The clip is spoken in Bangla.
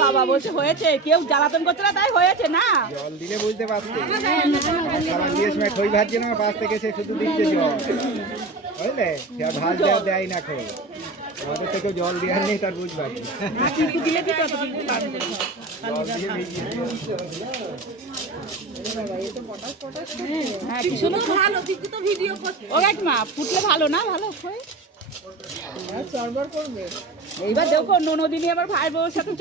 বাবা বলছে হয়েছে, কেউ জ্বালাতন করছে না তাই হয়েছে না। জল দিলে বুঝতে পারছি, সময় খই ভাজছে না, পাশ থেকে সে শুধু দিচ্ছে জল, বুঝলে ভাজ দেওয়া দেয় না খই, আমাদের থেকে জল দেওয়ার নেই, তার বুঝতে পারছি। ফুটলে ভালো না, ভালো এইবার দেখো ননদিনী আবার ভাই বউর সাথে